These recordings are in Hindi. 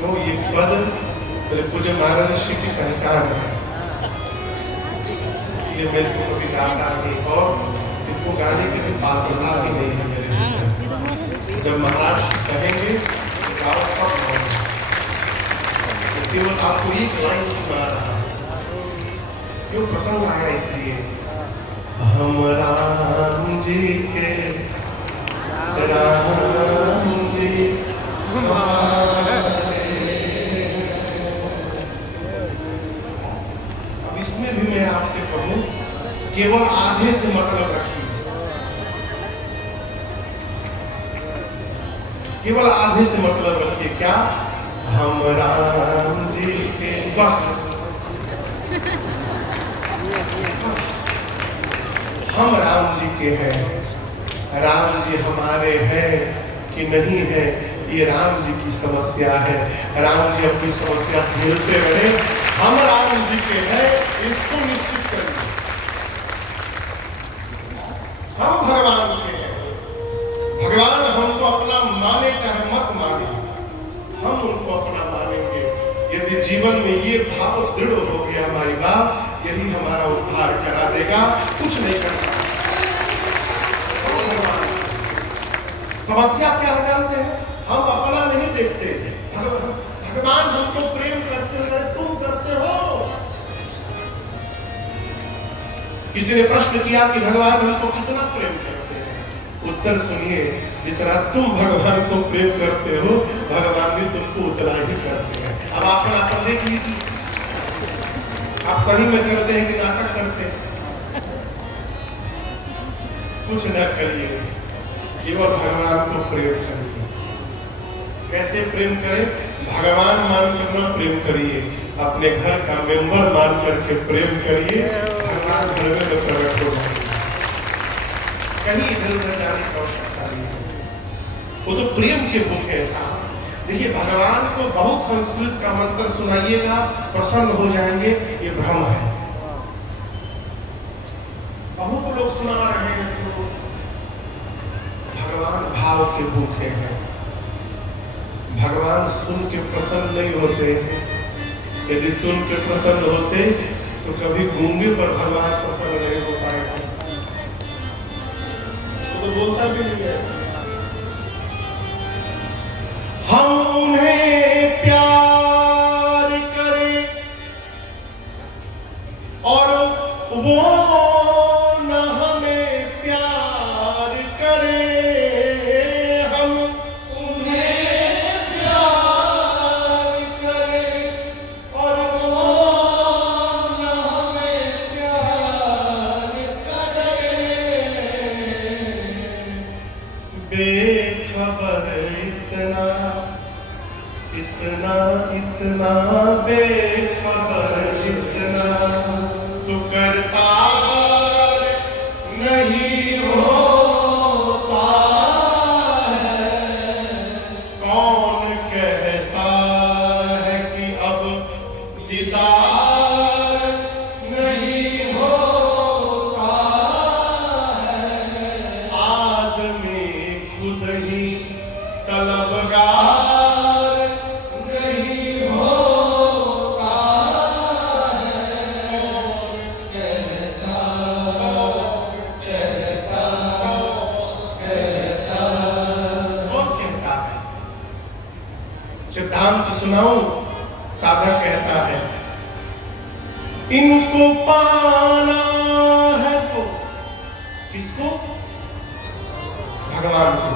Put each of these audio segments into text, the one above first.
क्यों ये पद मेरे पूज्य महाराज श्री की पहचान है, इसलिए मैं इसको कभी गाता नहीं और इसको गाने की भी पात्रता भी नहीं है मेरे भीतर। जब महाराज कहेंगे तो गाओ तब गाओ, तो केवल आपको एक लाइन सुना रहा क्यों पसंद आया इसलिए। हम राम जी के राम जी हमारे। अब इसमें भी मैं आपसे कहूं केवल आधे से मतलब रखिए, केवल आधे से मतलब रखिए। क्या? हम राम जी के, बस हम राम जी के हैं, राम जी हमारे हैं कि नहीं है, ये राम जी की समस्या है। राम जी अपनी समस्या झेलते रहे, हम राम जी के हैं इसको निश्चित करिए। हम भगवान के हैं, भगवान हमको अपना माने चाहे मत माने, हम उनको अपना मानेंगे। यदि जीवन में ये भाव दृढ़ हो गया हमारी बात, यही हमारा उद्धार करा देगा, कुछ नहीं कर सकता। समस्या क्या जानते हैं? हम अपना नहीं देखते, भगवान हमको प्रेम करते हैं, तुम करते हो। किसी ने प्रश्न किया कि भगवान हमको कितना प्रेम करते हैं? उत्तर सुनिए, जितना तुम भगवान को प्रेम करते हो भगवान भी तुमको उतना ही करते हैं। अब आप देख लीजिए, आप सही में करते हैं कि नाटक करते हैं? कुछ न करिए, केवल भगवान को प्रेम करिए। कैसे प्रेम करें? भगवान मानकर न प्रेम करिए, अपने घर का मेंबर मान करके प्रेम करिए, भगवान घर में तो प्रकट हो जाएंगे। कहीं इधर उधर जाने की आवश्यकता नहीं है, वो तो प्रेम के मुख है एहसास। देखिए, भगवान को बहुत संस्कृत का मंत्र सुनाइएगा, प्रसन्न हो जाएंगे, ये भ्रम है। बहुत लोग सुना रहे हैं, भगवान भाव के भूखे हैं, भगवान सुन के प्रसन्न नहीं होते। यदि सुन के प्रसन्न होते तो कभी गूंगे पर भगवान प्रसन्न नहीं हो पाएगा, तो बोलता भी नहीं है। हम उन्हें प्यार करें और वो न हमें प्यार करे, हम उन्हें प्यार करें और वो न हमें प्यार करे। बेखबर इतना इतना इतना बेखबर इतना तू करतार नहीं होता है। कौन कहता है कि अब दीदार नहीं होता है। आदमी खुद ही तलबगार नहीं होता है। कौन कहता है? सिद्धांत सुनाऊं, साधक कहता है, इनको पाना है तो किसको? भगवान को।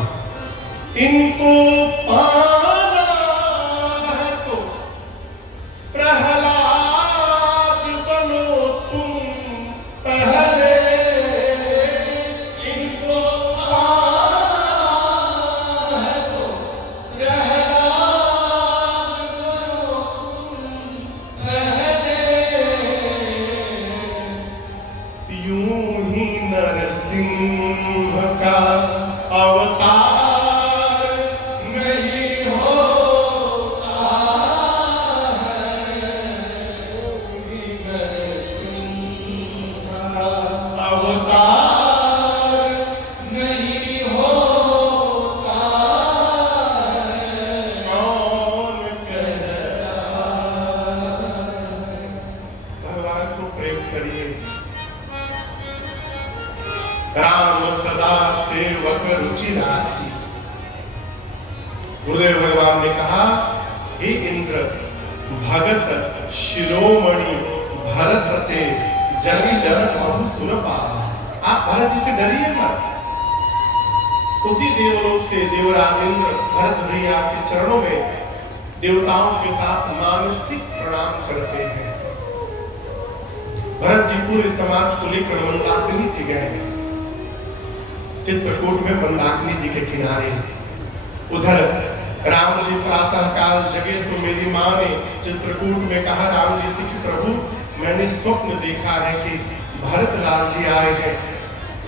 इनको पाना है तो प्रहलाद बनो तुम पहले। इनको पाना है तो प्रहलाद बनो तुम पहले। यूं ही नरसिंह का अवतार नहीं रुचि राखी। गुरुदेव भगवान ने कहा, हे इंद्र, भगत शिरोमणि भरत ते जनि डर बहु सुन पावा। आप भरत जी से डरिए मत। उसी देवलोक से देवराज इंद्र भरत भैया के चरणों में देवताओं के साथ मानसिक प्रणाम करते हैं। भरत जी पूरे समाज को लेकर मंदाकिनी के गए। चित्रकूट में मंदाकिनी जी के किनारे उधर राम जी प्रातः काल जगे तो मेरी माँ ने चित्रकूट में कहा राम जी से कि प्रभु, मैंने स्वप्न देखा है कि भरत लाल जी आए हैं,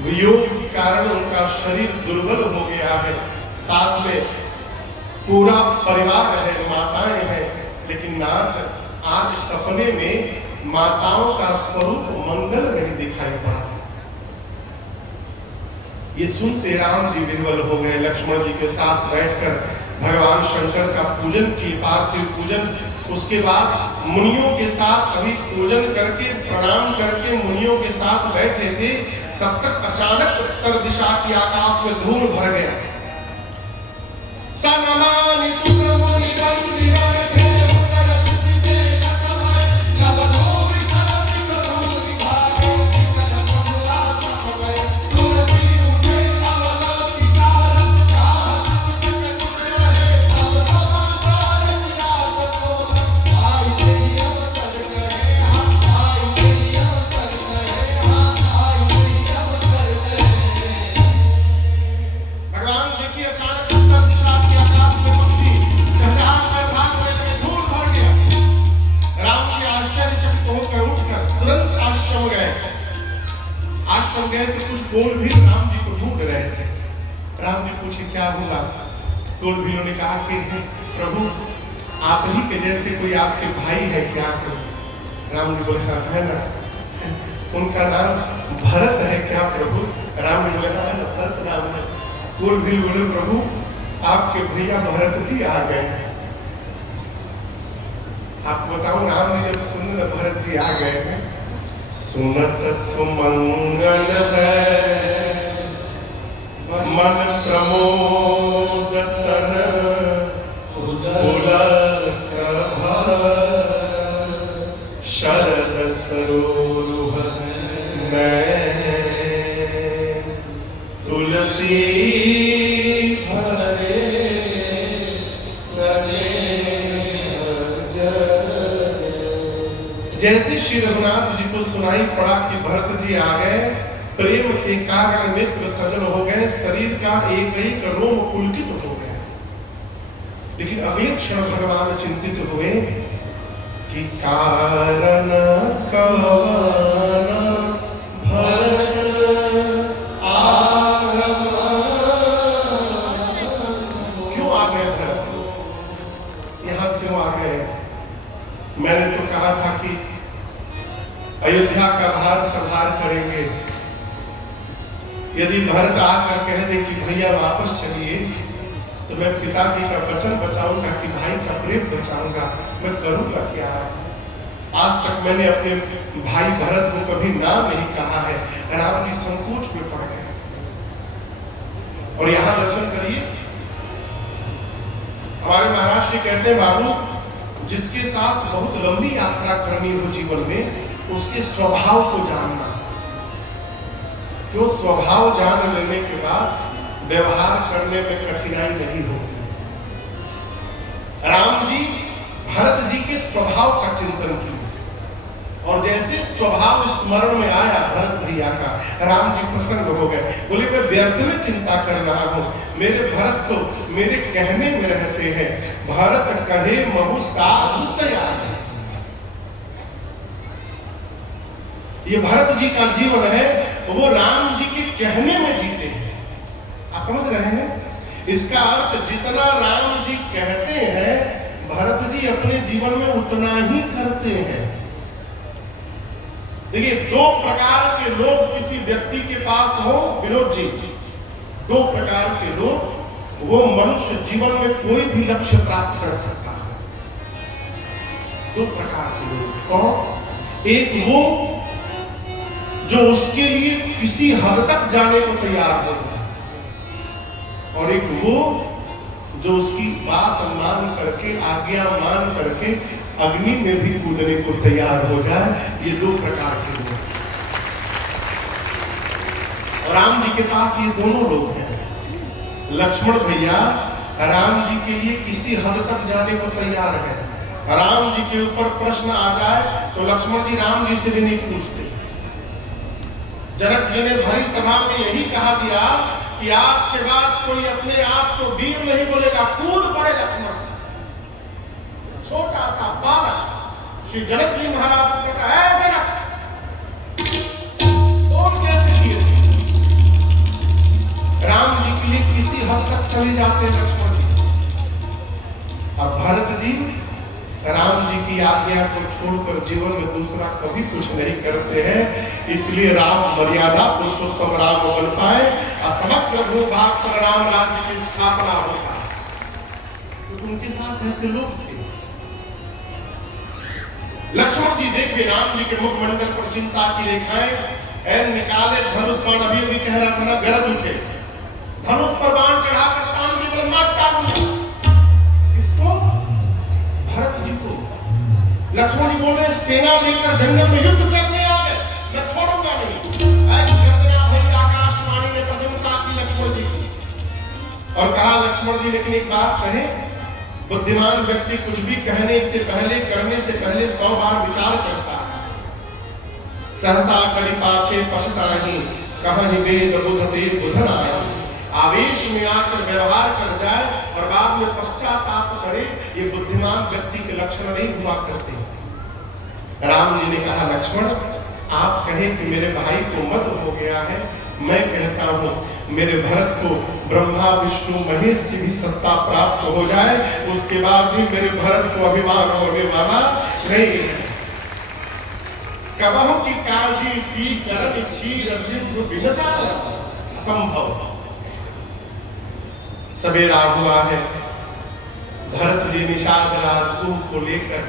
वियोग के कारण उनका शरीर दुर्बल हो गया है, साथ में पूरा परिवार है, माताएं हैं, लेकिन आज सपने में माताओं का स्वरूप मंगल नहीं दिखाई पड़ा। ये सुनते राम जी विह्वल हो गए। लक्ष्मण जी के साथ बैठकर भगवान शंकर का पूजन किए, पार्थिव पूजन। उसके बाद मुनियों के साथ अभी पूजन करके प्रणाम करके मुनियों के साथ बैठे थे, तब तक अचानक उत्तर दिशा की आकाश में धूल भर गया। सनमानि सुब्रमणि वंदि वर्धे उत्तर दिशे ततमय नवधूरि कलति कधूरि भागे निकल कमला समय तुलसी उठे अवलंबि कारम चाहत सकल रहे सब समाचार निरागत हो। आई तेरी अवसर कहे हम, आई तेरी अवसर कहे हम, आई तेरी अवसर कहे। भगवान देखिए अचानक उत्तर दिशा आकाश में पक्षी चहचहा कर भागने लगे, धूल भर गया। राम जी आश्चर्यचकित होकर उठकर तुरंत आश्रम गए। आश्रम गए तो कुछ गोलभील राम जी को ढूंढ रहे थे। राम जी पूछे क्या हुआ? गोलभीलों ने कहा कि प्रभु, आप ही के जैसे कोई आपके भाई है क्या? राम जी बोले है ना। उनका नाम भरत है क्या प्रभु? राम जी बोले भरत नाम है। गोलभील बोले प्रभु, आपके भैया भरत जी आ गए। आपको बताऊं, राम जी जब सुन भरत जी आ गए हैं, सुनत सुमंगल मन प्रमोद तन पुलक शरद सरोरुह नयन तुलसी जैसे श्री रघुनाथ जी को सुनाई पड़ा कि भरत जी आ गए, प्रेम एकाग्र नेत्र सजल हो गए, शरीर का एक एक रोम पुलकित हो गया। लेकिन अगले क्षण भगवान चिंतित हुए कि कारण कवन भरत क्यों आ गए? भरत यहाँ क्यों आ गए? मैंने तो कहा था कि अयोध्या का भार संभाल करेंगे। यदि भरत आकर कह दे कि भैया वापस चलिए, तो मैं पिताजी का वचन बचाऊंगा कि भाई का प्रेम बचाऊंगा। मैं करूंगा क्या? आज तक मैंने अपने भाई भरत को कभी नाम नहीं कहा है। राम जी संकोच में पड़ गए। और यहां दर्शन करिए, हमारे महाराज जी कहते हैं, बाबू, जिसके साथ बहुत लंबी यात्रा करनी हो जीवन में, उसके स्वभाव को जानना। जो स्वभाव जान लेने के बाद व्यवहार करने में कठिनाई नहीं होती। राम जी भरत जी के स्वभाव का चिंतन किया, और जैसे स्वभाव स्मरण में आया भरत भैया का, राम जी प्रसन्न हो गए। बोले मैं व्यर्थ में चिंता कर रहा हूं, मेरे भरत तो मेरे कहने में रहते हैं। भरत कहे महु साधु सयाने। ये भरत जी का जीवन है, वो राम जी के कहने में जीते हैं। आप समझ रहे हैं इसका अर्थ? जितना राम जी कहते हैं, भरत जी अपने जीवन में उतना ही करते हैं। देखिए, दो प्रकार के लोग किसी व्यक्ति के पास हो, विनोद जी, दो प्रकार के लोग, वो मनुष्य जीवन में कोई भी लक्ष्य प्राप्त कर सकता है। दो प्रकार के लोग। कौन? एक वो जो उसके लिए किसी हद तक जाने को तैयार हो जाए, और एक वो जो उसकी बात मान करके, आज्ञा मान करके अग्नि में भी कूदने को तैयार हो जाए। ये दो प्रकार के लोग, और राम जी के पास ये दोनों लोग हैं। लक्ष्मण भैया राम जी के लिए किसी हद तक जाने को तैयार है। राम जी के ऊपर प्रश्न आ जाए तो लक्ष्मण जी राम जी से भी नहीं पूछते। जनक जी ने भरी सभा में यही कहा दिया कि आज के बाद कोई अपने आप को वीर नहीं बोलेगा, कूद पड़े लक्ष्मण। छोटा सा बालक श्री जनक जी महाराज को कहता है, जनक तुम कैसे वीर? राम जी के लिए किसी हद तक चले जाते लक्ष्मण जी। अब भरत जी राम जी की आज्ञा को छोड़कर जीवन में दूसरा कभी कुछ नहीं करते हैं, इसलिए राम मर्यादा पुरुषोत्तम राम बन पाए और समग्र भूभाग पर राम राज्य की स्थापना हो पाए। तो उनके साथ ऐसे लोग थे। लक्ष्मण जी देखे राम जी के मुखमंडल पर चिंता की रेखाएं, ऐन निकाले धनुष बाण। अभी कह रहा था ना, गरज उठे, धनुष पर बाण चढ़ाकर तान की बल मार डालूंगा। भरत जी को लक्ष्मण जी बोले, सेना लेकर जंगल में युद्ध करने आ गए, मैं छोड़ूंगा नहीं। आकाशवाणी ने प्रशंसा की लक्ष्मण जी की और कहा, लक्ष्मण जी लेकिन एक बात कहें, बुद्धिमान व्यक्ति कुछ भी कहने से पहले, करने से पहले 100 बार विचार करता है। सहसा करि पाछे पछताहि, कहहि वेद बुध ते बुधन आया। आवेश में आकर व्यवहार कर जाए और बाद में पश्चाताप करे, ये बुद्धिमान व्यक्ति के लक्षण नहीं हुआ करते। राम जी ने कहा, लक्ष्मण आप कहें कि मेरे भाई को मद हो गया है, मैं कहता हूं मेरे भरत को ब्रह्मा विष्णु महेश की भी सत्ता प्राप्त हो जाए, उसके बाद भी मेरे भरत को अभिमान होने वाला नहीं है। कबहु की काजी सी करन क्षीर सिंधु बिनसा असंभव। सवेरा हुआ है, भरत जी निषाद राजदूत को लेकर,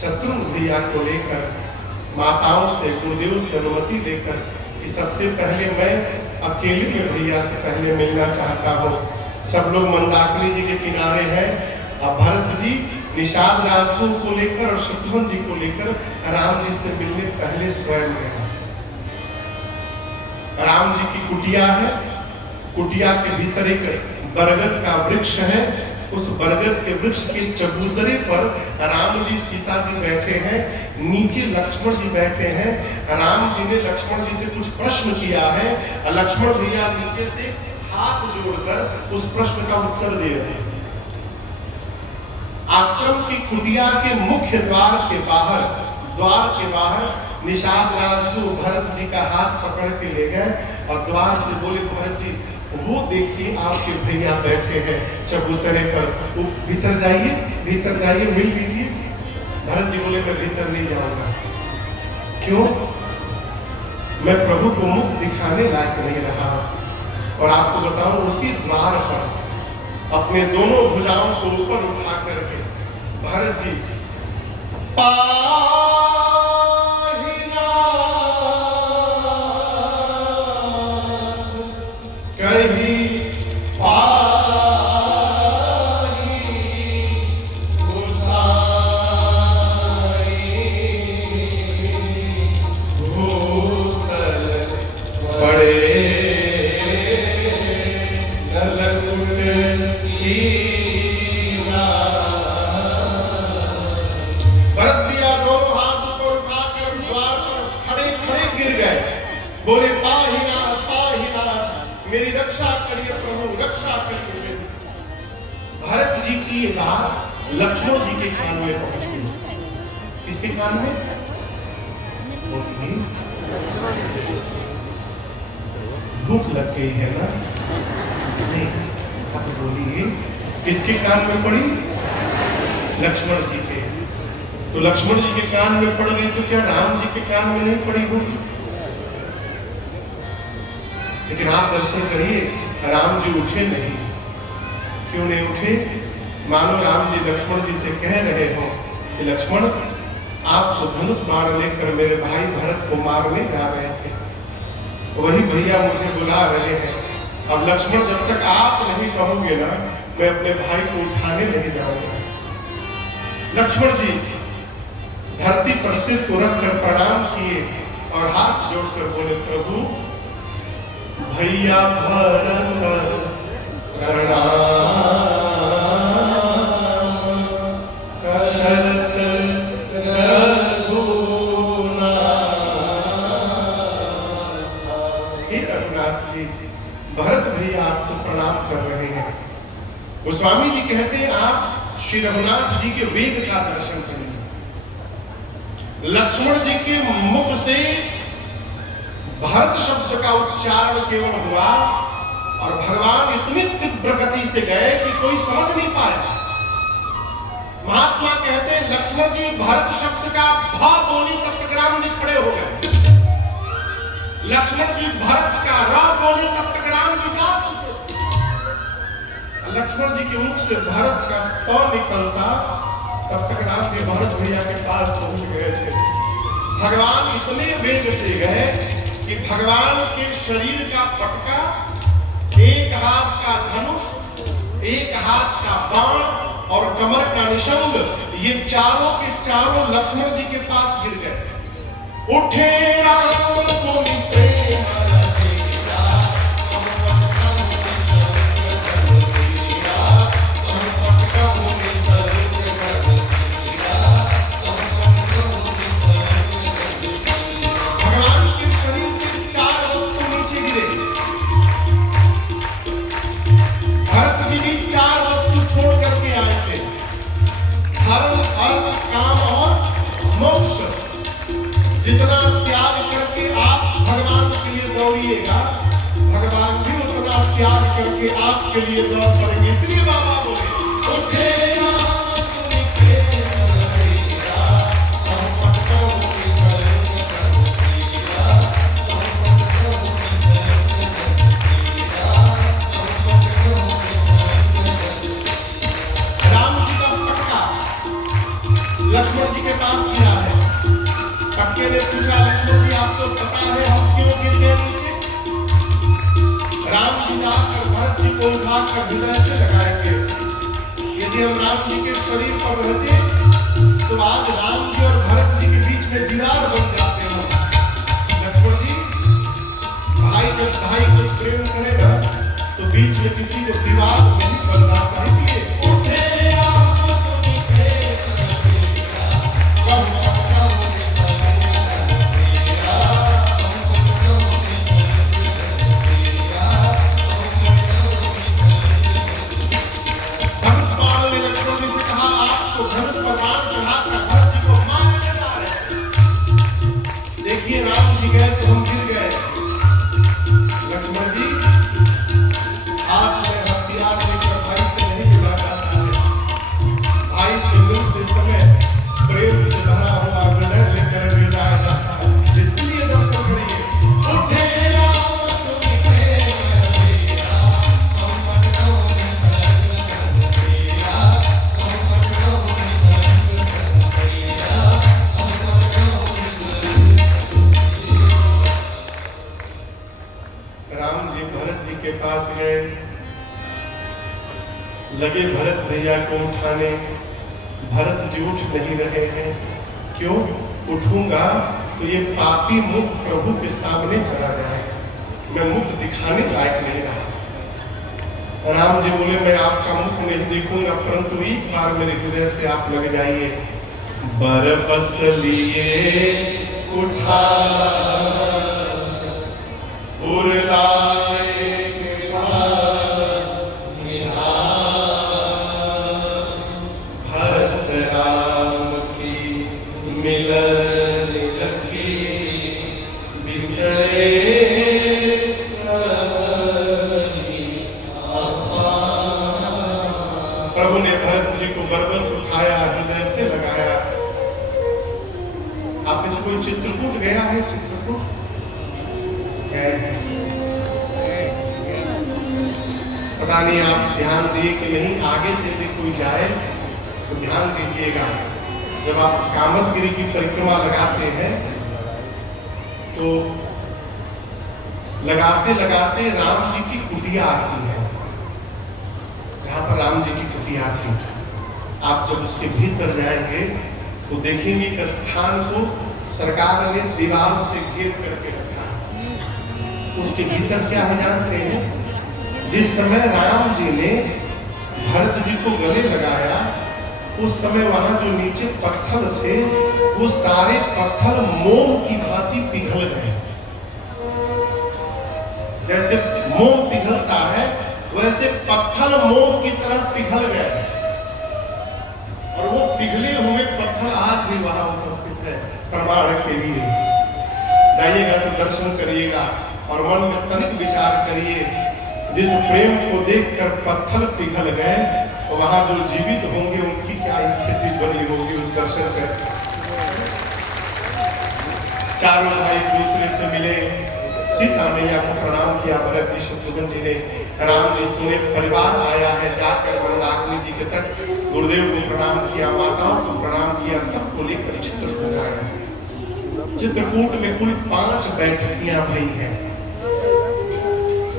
शत्रुघ्न भैया को लेकर, माताओं से, गुरुदेव से अनुमति लेकर कि सबसे पहले मैं अकेले में भैया से पहले मिलना चाहता हूँ। सब लोग मंदाकिनी जी के किनारे हैं। अब भरत जी निषाद राजदूत को लेकर और शत्रुघ्न जी को लेकर राम जी से मिलने पहले स्वयं गए। राम जी की कुटिया है, कुटिया के भीतर एक बरगद का वृक्ष है। उस बरगद के वृक्ष के चबूतरे पर राम जी सीता जी बैठे हैं, नीचे लक्ष्मण जी बैठे हैं। राम जी ने लक्ष्मण जी से कुछ प्रश्न किया है, लक्ष्मण भैया नीचे से हाथ जोड़कर उस प्रश्न का उत्तर दे रहे हैं। आश्रम की कुटिया के मुख्य द्वार के बाहर निषाद राजदूत भरत जी का हाथ पकड़ के ले गए और द्वार से बोले, भरत जी वो देखिए आपके भैया बैठे हैं चबूतरे पर, वो भीतर जाइए मिल लीजिए। भरत जी बोले, मैं भीतर नहीं जाऊंगा। क्यों? मैं प्रभु को मुख दिखाने लायक नहीं रहा। और आपको बताऊं, उसी द्वार पर अपने दोनों भुजाओं को ऊपर उठा करके भरत जी बोले, पाहीनाथ मेरी रक्षा करिए प्रभु, रक्षा करिए। भरत जी की ये बात लक्ष्मण जी के कान में पहुंच गई। किसके कान में? भूख लग गई है ना? नहीं, अब बोलिए किसके कान में पड़ी? लक्ष्मण जी के। तो लक्ष्मण जी के कान में पड़ गई तो क्या राम जी के कान में नहीं पड़ी होगी? लेकिन आप दर्शन करिए, राम जी उठे नहीं। क्यों नहीं उठे? मानो राम जी लक्ष्मण जी से कह रहे हो कि लक्ष्मण आप तो धनुष बाण लेकर मेरे भाई भरत को मारने जा रहे थे, वही भैया मुझे बुला रहे हैं, अब लक्ष्मण जब तक आप नहीं कहोगे ना, मैं अपने भाई को उठाने नहीं जाऊंगा। लक्ष्मण जी धरती पर सिर को रखकर प्रणाम किए और हाथ जोड़कर बोले, प्रभु भैया भरत प्रणाम करत रघुनाथ जी, भरत भैया आपको प्रणाम कर रहे हैं। गोस्वामी जी कहते हैं आप श्री रघुनाथ जी के वेग का दर्शन करें। लक्ष्मण जी के मुख से भरत शब्द का उच्चारण केवल हुआ और भगवान इतनी तीव्र गति से गए कि कोई समझ नहीं पाया। महात्मा कहते हैं लक्ष्मण जी भरत शब्द का भा बोली तब तक राम जी खड़े हो गए। लक्ष्मण जी भरत का रा बोली तब तक राम जी गा चुके। लक्ष्मण जी के मुख से भरत का प निकलता तब तक राम जी भरत भैया के पास पहुंच गए थे। भगवान इतने वेग से गए कि भगवान के शरीर का पटका, एक हाथ का धनुष, एक हाथ का बाण और कमर का निशंग, ये चारों के चारों लक्ष्मण जी के पास गिर गए। उठे राम सोनी प्रेम जितना त्याग करके आप भगवान के लिए दौड़िएगा, भगवान भी उतना त्याग करके आपके लिए दौड़ पड़ेंगे। इसलिए बाबा बोले उठे राम सुनि प्रेम तेरा, हम पटकों की शरण तेरा, हम पटकों की शरण तेरा, हम पटकों की शरण तेरा। राम जी का पटका लक्ष्मण जी के पास गिरा है। पटके ने पूछा, लक्ष्मण जी आपको पता है हम क्यों गिर गए नीचे? राम जी जाकर भरत जी को उठाकर हृदय से लगाएंगे। यदि हम राम जी के शरीर पर रहते तो आज राम जी और भरत जी के बीच में दीवार बन जाते हो। लक्ष्मण जी, भाई जब भाई को प्रेम करेगा तो बीच में किसी को दीवार नहीं बनना चाहिए। उठे राम सुनि प्रेम तेरा, देखिए राम जी गए तो हम गिर गए। लक्ष्मण जी हाथ में हथियार लेकर भाई से नहीं जुड़ा जाता है। भाई से मिलते समय प्रेम से भरा हुआ हृदय लेकर विदाया जाता है। इसलिए दर्शन करिए। उठे राम सुनि प्रेम तेरा, हम पटकों की शरण तेरा, हम पटकों की शरण तेरा, हम पटकों की शरण। राम जी भरत जी के पास गए, लगे भरत भैया को उठाने। भरत जी उठ नहीं रहे हैं। क्यों? उठूंगा तो ये पापी मुख प्रभु के सामने चला जाएगा, मैं मुख दिखाने लायक नहीं रहा। राम जी बोले मैं आपका मुख नहीं देखूंगा, परंतु एक बार मेरे हृदय से आप लग जाइए। बरबस लिए उठा उरलाए भरत राम की मिलन लखी बिसरे प्रभु ने भरत जी को बरबस उठाया, हृदय से लगाया। आप इसको चित्रकूट गया है? चित्रकूट पता नहीं आप ध्यान दिए कि नहीं, आगे से यदि कोई जाए तो ध्यान दीजिएगा। जब आप कामदगिरी की परिक्रमा लगाते हैं तो लगाते लगाते राम जी की कुटिया आती है। यहाँ पर राम जी की कुटिया थी। आप जब उसके भीतर जाएंगे तो देखेंगे कि स्थान को सरकार ने दीवार से घेर करके रखा। उसके भीतर क्या है जानते हैं? जिस समय राम जी ने भरत जी को गले लगाया, उस समय वहां जो नीचे पत्थर थे वो सारे पत्थर मोम की भांति पिघल गए। जैसे मोम पिघलता है वैसे पत्थर मोम की तरह पिघल गए। और वो पिघले हुए पत्थर आज भी वहां उपस्थित है प्रमाण के लिए। जाइएगा तो दर्शन करिएगा और मन में तनिक विचार करिए, जिस प्रेम को देखकर पत्थर पिघल गए तो वहां जो जीवित होंगे उनकी क्या स्थिति बनी होगी उस दर्शन कर। चारों भाई दूसरे से मिले, सीता मैया को प्रणाम किया भरत जी शत्रुघ्न जी ने। राम जी सुने परिवार आया है, जाकर मंदाकिनी जी के तट गुरुदेव को प्रणाम किया, माताओं को प्रणाम किया, सबको लेकर चित्रकूट आया। चित्रकूट में कुल 5 बैठकियां भई हैं।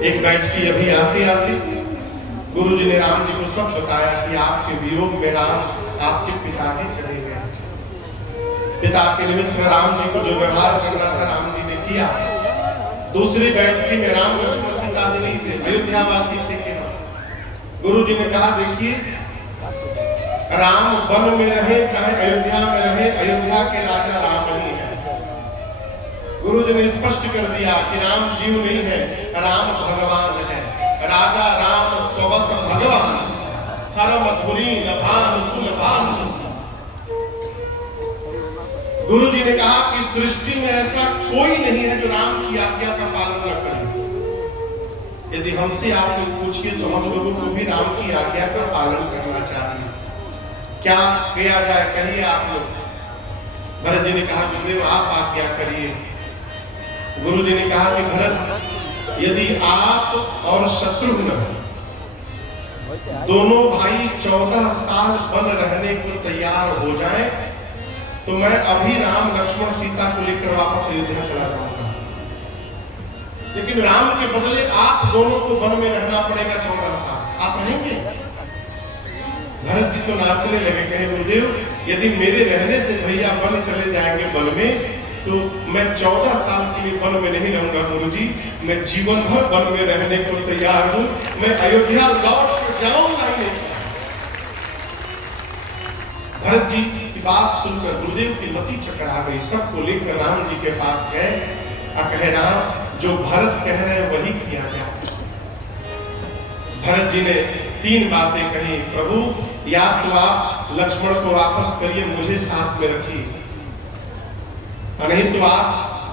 एक बैठकी अभी आते आते गुरु जी ने राम जी को सब बताया कि आपके वियोग में राम आपके पिताजी चले गए। पिता के निमित्त राम जी को जो व्यवहार करना था राम जी ने किया। दूसरी बैठकी में राम लक्ष्मण सीता जी नहीं थे, अयोध्यावासी थे केवल। गुरु जी ने कहा देखिए, राम वन में रहे चाहे अयोध्या में रहे, अयोध्या के राजा राम ही है। गुरु जी ने स्पष्ट कर दिया कि राम जीव नहीं है, राम भगवान है। राजा राम स्वबस भगवान, धर्म धुरी लभान कुलभान। गुरु जी ने कहा कि सृष्टि में ऐसा कोई नहीं है जो राम की आज्ञा का पालन न करे। यदि हमसे आप लोग पूछिए तो हम लोगों को भी राम की आज्ञा का पालन करना चाहिए। क्या किया जाए कहिए आप लोग। भरत जी ने कहा गुरुदेव आप आज्ञा करिए। गुरु जी ने कहा कि भरत, यदि आप और शत्रुघ्न दोनों भाई 14 साल वन रहने को तैयार हो जाएं, तो मैं अभी राम लक्ष्मण सीता को लेकर वापस अयोध्या चला जाऊंगा। लेकिन राम के बदले आप दोनों को वन में रहना पड़ेगा 14 साल। आप रहेंगे? भरत जी तो नाचने लगे, कहे गुरुदेव यदि मेरे रहने से भैया वन चले जाएंगे वन में, तो मैं 14 साल के लिए वन में नहीं रहूंगा गुरुजी, मैं जीवन भर वन में रहने को तैयार हूं। मैं अयोध्या लौट कर जाऊंगा ही नहीं। भरत जी की बात सुनकर गुरुदेव की मति चकरा गई। सबको लेकर राम जी के पास गए और कहे राम जो भरत कह रहे हैं वही किया जाए। भरत जी ने 3 बातें कही, प्रभु या तो आप लक्ष्मण को वापस करिए, मुझे साथ में रखिए, नहीं तो आप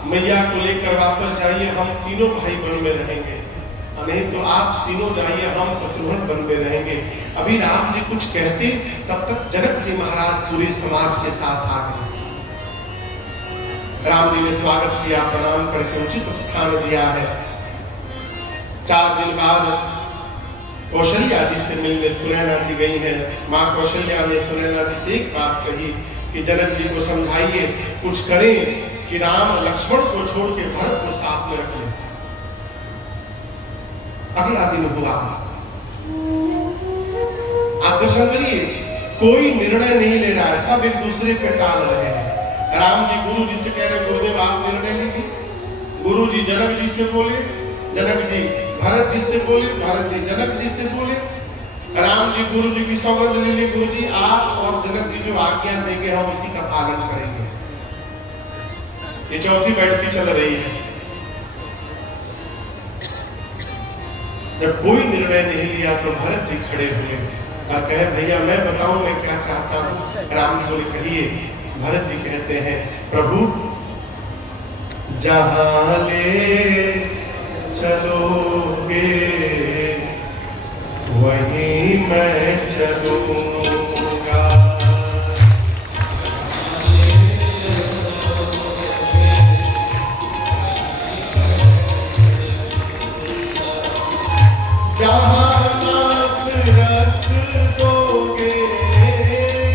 मैया को लेकर वापस जाइए, हम तीनों भाई वन में रहेंगे, नहीं तो आप तीनों जाइए, हम शत्रुघ्न वन में रहेंगे। अभी राम जी कुछ कहते तब तक जनक जी महाराज पूरे समाज के साथ आ गए। राम जी ने स्वागत किया, प्रणाम करके उचित स्थान दिया है। 4 दिन बाद कौशल्या जी से मिलने सुनैना जी गई हैं। माँ कौशल्या ने सुनैना जी से एक बात कही कि जनक जी को समझाइए, कुछ करें कि राम लक्ष्मण को छोड़ के भरत को साथ में रख लें। अगला दिन हुआ, आप दर्शन करिए, कोई निर्णय नहीं ले रहा है, सब एक दूसरे पे टाल रहे हैं। राम जी गुरु जी से कह रहे गुरुदेव आप निर्णय लीजिए। गुरु जी जनक जी से बोले, जनक जी भरत जी से बोले, भरत जी जनक जी से बोले। राम जी गुरु जी की सौगंध ले ली, गुरु जी आप और जनक जी जो आज्ञा देंगे हम इसी का पालन करेंगे। ये चौथी बैठकी चल रही है। जब कोई निर्णय नहीं लिया तो भरत जी खड़े हुए और कहे भैया मैं बताऊं मैं क्या चाहता हूं। राम जी बोले कहिए। भरत जी कहते हैं प्रभु जहां ले चलोगे वहीं मैं चलूंगा। जहां नाथ रख दोगे,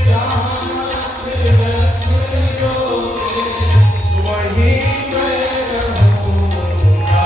जहां नाथ रख दोगे वहीं मैं रहूंगा।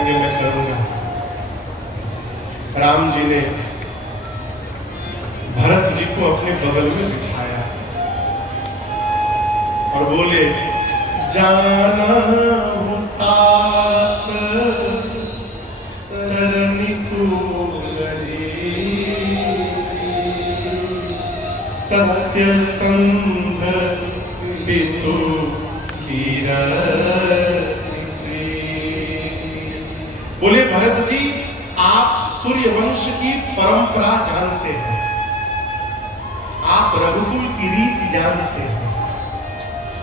कहेंगे मैं करूंगा। राम जी ने भरत जी को अपने बगल में बिठाया और बोले, जाना हूं तात तरनी कुलरी, सत्य संग पितु बोले, भरत जी आप सूर्यवंश की परंपरा जानते हैं, आप रघुकुल की रीत जानते हैं।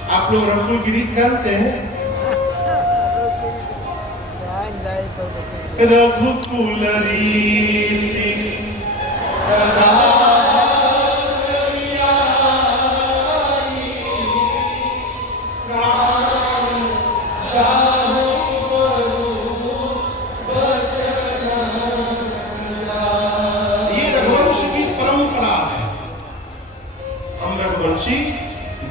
आप लोग रघुकुल की रीत जानते हैं? रघुकुल रीति सदा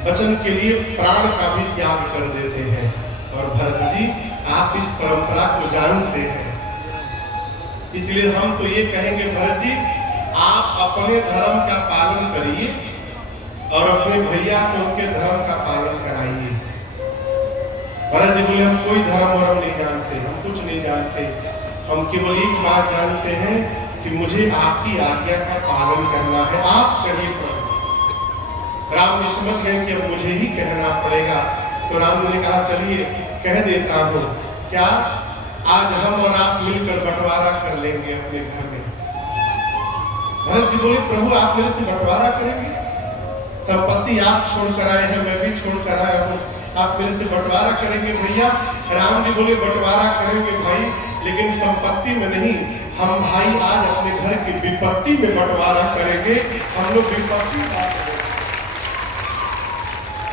वचन के लिए प्राण का भी त्याग कर देते हैं। और भरत जी आप इस परंपरा को जानते हैं, इसलिए हम तो ये कहेंगे भरत जी आप अपने धर्म का पालन करिए और अपने भैया से उनके धर्म का पालन कराइए। भरत जी बोले, हम कोई धर्म वर्म नहीं जानते, हम कुछ नहीं जानते, हम केवल एक बात जानते हैं कि मुझे आपकी आज्ञा का पालन करना है, आप कहिए तो। राम जी समझ गए कि अब मुझे ही कहना पड़ेगा, तो राम जी ने कहा चलिए कह देता हूं। क्या आज हम और आप मिलकर बंटवारा कर लेंगे अपने घर में? भरत जी बोले, प्रभु आप मेरे से बंटवारा करेंगे? संपत्ति आप छोड़कर आए हैं, मैं भी छोड़कर आया हूं, आप मेरे से बंटवारा करेंगे भैया? राम जी बोले, बंटवारा करेंगे भाई, लेकिन संपत्ति में नहीं, हम भाई आज अपने घर की विपत्ति में बंटवारा करेंगे। हम लोग विपत्ति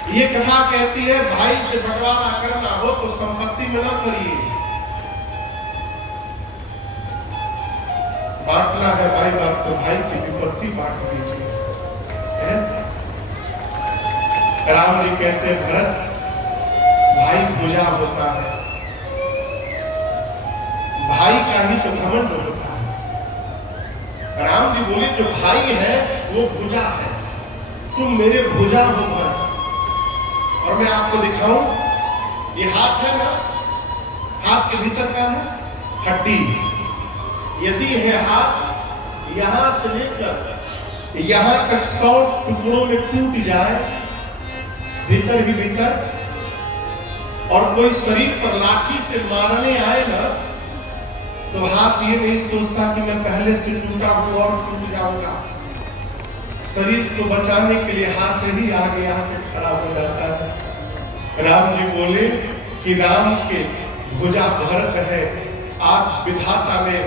ये कथा कहती है भाई से बंटवारा करना हो तो संपत्ति में न करिए, बांटना है भाई बात तो भाई की विपत्ति बांट दीजिए। राम जी कहते हैं, भरत भाई भुजा होता है, भाई का ही तो घमंड होता है। राम जी बोले, जो भाई है वो भुजा है, तुम मेरे भुजा हो भरत। और मैं आपको दिखाऊं, ये हाथ है ना, हाथ के भीतर क्या है? हड्डी। यदि है हाथ यहां से लेकर यहां तक 100 टुकड़ों में टूट जाए भीतर ही भीतर, और कोई शरीर पर लाठी से मारने आए ना, तो हाथ ये नहीं सोचता कि मैं पहले से टूटा हूं और टूट जाऊंगा। शरीर को बचाने के लिए हाथ ही आगे आके खड़ा हो जाता है। राम जी बोले कि राम के भुजा भरत है, आप विधाता ने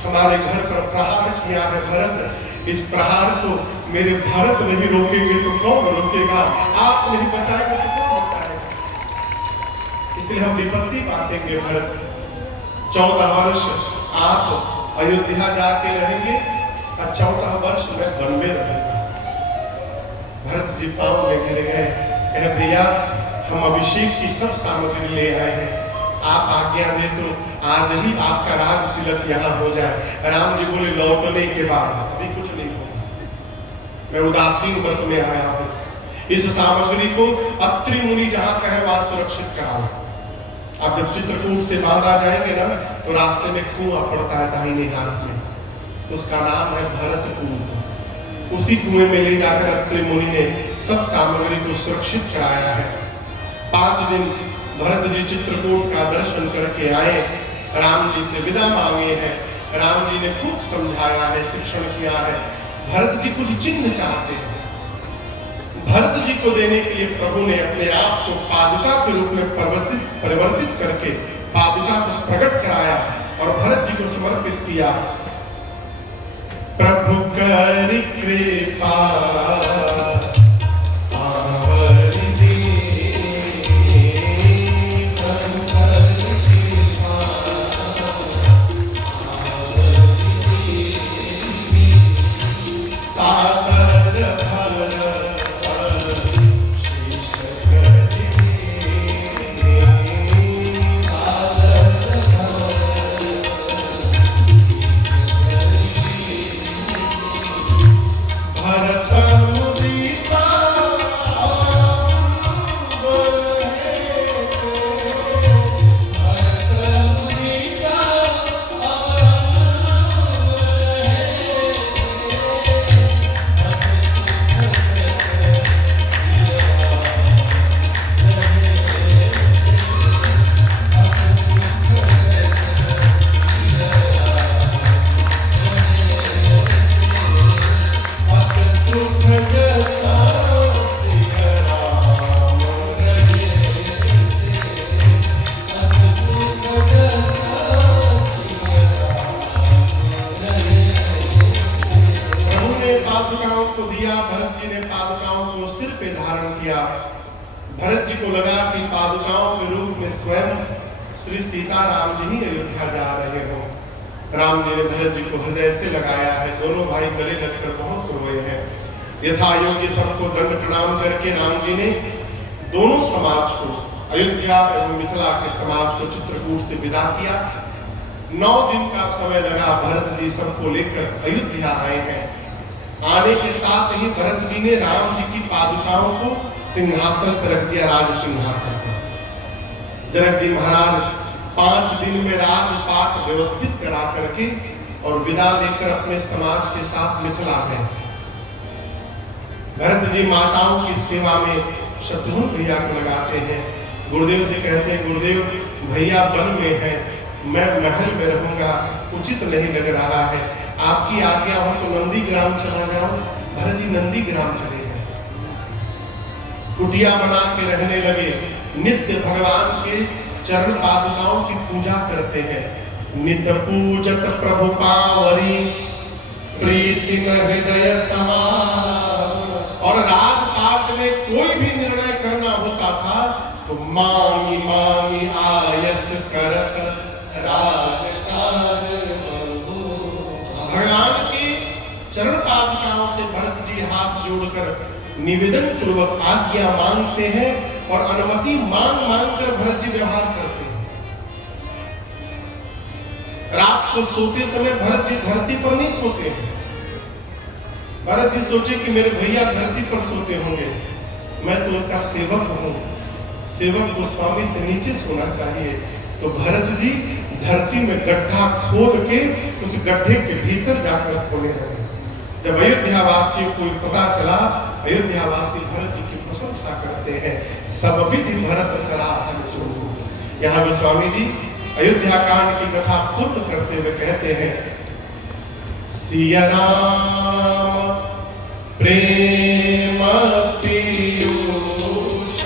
हमारे घर पर प्रहार किया है भरत, इस प्रहार को मेरे भरत नहीं रोकेंगे तो कौन रोकेगा? आप नहीं बचाएंगे तो कौन बचाएगा? इसलिए हम विपत्ति बांटेंगे भरत। 14 वर्ष आप अयोध्या जाके रहेंगे और 14 वर्ष में वन में रहेंगे। भरत जी पांव में गिर गए, कहे भैया हम अभिषेक की सब सामग्री ले आए हैं, आप आज्ञा दे तो आज ही आपका राज तिलक यहाँ हो जाए। राम जी बोले, लौटने के बाद अभी कुछ नहीं होगा, मैं उदासीन व्रत में आया हूँ, इस सामग्री को अत्रि मुनि जहाँ कहे वहां सुरक्षित कराओ। आप जब चित्रकूट से बांधा जाएंगे ना, तो रास्ते में कुआं पड़ता है दाहिने हाथ में, उसका नाम है भरतपुर। उसी कुएं में ले जाकर अत्रि मुनि ने सब सामग्री को सुरक्षित कराया है। 5 दिन भरत जी चित्रकूट का दर्शन करके आए, राम जी से विदा मांगे हैं। राम जी ने खूब समझाया है, शिक्षण किया है। भरत जी कुछ चिन्ह चाहते हैं, भरत जी को देने के लिए प्रभु ने अपने आप को पादुका के रूप में परिवर्तित करके पादुका को प्रकट कराया और भरत जी को समर्पित किया। प्रभु कर कृपा स्वयं श्री सीताराम जी ही अयोध्या जा रहे हो। राम जी ने भरत जी को हृदय से लगाया है, दोनों भाई गले लगकर बहुत रोए हैं। यथा योग्य सबको दंड प्रणाम करके राम जी ने दोनों समाज को, अयोध्या एवं मिथिला के समाज को चित्रकूट से विदा किया। 9 दिन का समय लगा, भरत जी सबको लेकर अयोध्या आए हैं। आने के साथ ही भरत जी ने राम जी की पादुकाओं को सिंहासन पर रख दिया, राज सिंहासन पर। जनक जी महाराज 5 दिन में राजपाट व्यवस्थित करा करके और विदा लेकर अपने समाज के साथ मिथिला गए। भरत जी माताओं की सेवा में शत्रुघ्न भैया को लगाते हैं। गुरुदेव से कहते हैं, गुरुदेव भैया वन में है, मैं महल में रहूंगा, उचित नहीं लग रहा है, आपकी आज्ञा हो तो नंदीग्राम चला जाऊं। भरत जी नंदीग्राम चले गए, कुटिया बना के रहने लगे। नित्य भगवान के चरण पादुकाओं की पूजा करते हैं। नित्य पूजत प्रभु पावरी प्रीति में हृदय समा। और राजपाट में कोई भी निर्णय करना होता था तो मांगी मांगी आयस करत राजकाज। भगवान के चरण पादुकाओं से भरत जी हाथ जोड़कर निवेदन पूर्वक आज्ञा मांगते हैं और अनुमति मांग मांग कर भरत जी व्यवहार करते हैं। रात को सोते समय भरत जी धरती पर नहीं सोते हैं। भरत जी सोचे कि मेरे भैया धरती पर सोते होंगे, मैं तो उनका सेवक हूं, सेवक को स्वामी से नीचे सोना चाहिए। तो भरत जी धरती में गड्ढा खोद के उस गड्ढे के भीतर जाकर सोने लगे। जब अयोध्या वासियों को पता चला, अयोध्या वासी भरत जी की प्रशंसा करते हैं, सब विधि भरत सराहन जो। यहाँ गोस्वामी जी अयोध्या कांड की कथा पूर्ण करते हुए कहते हैं, सिया राम प्रेम पीयूष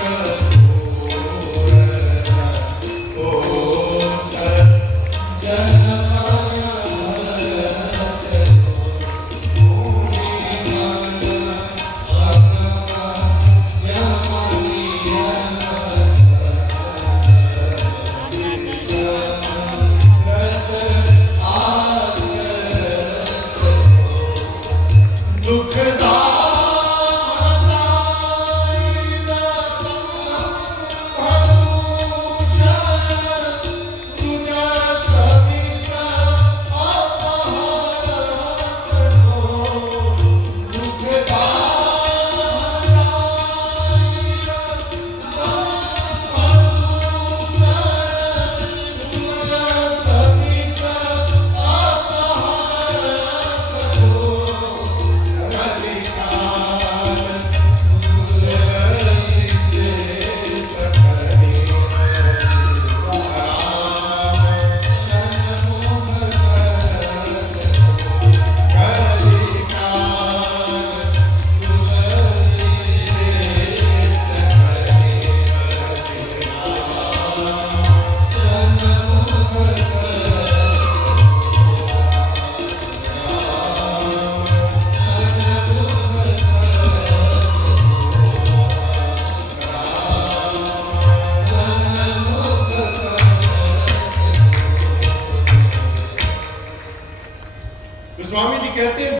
स्वामी जी कहते हैं